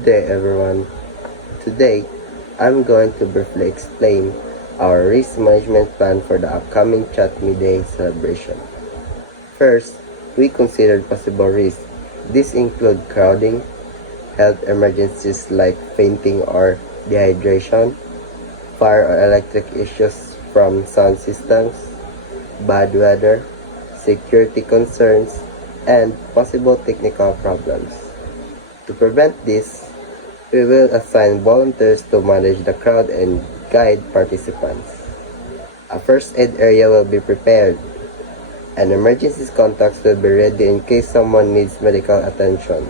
Good day, everyone. Today, I'm going to briefly explain our risk management plan for the upcoming Chatme Day celebration. First, we considered possible risks. These include crowding, health emergencies like fainting or dehydration, fire or electric issues from sound systems, bad weather, security concerns, and possible technical problems. To prevent this, we will assign volunteers to manage the crowd and guide participants. A first aid area will be prepared, and emergency contacts will be ready in case someone needs medical attention.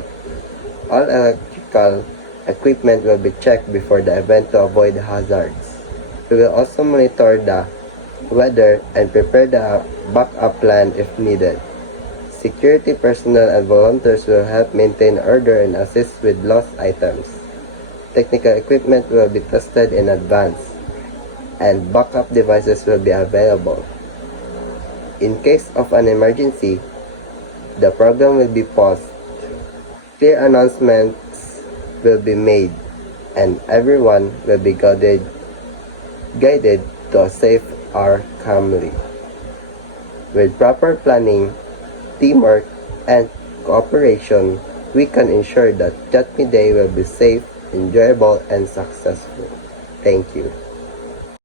All electrical equipment will be checked before the event to avoid hazards. We will also monitor the weather and prepare the backup plan if needed. Security personnel and volunteers will help maintain order and assist with lost items. Technical equipment will be tested in advance, and backup devices will be available. In case of an emergency, the program will be paused. Clear announcements will be made, and everyone will be guided to a safe hour calmly. With proper planning, teamwork, and cooperation, we can ensure that Chatme Day will be safe, enjoyable, and successful. Thank you.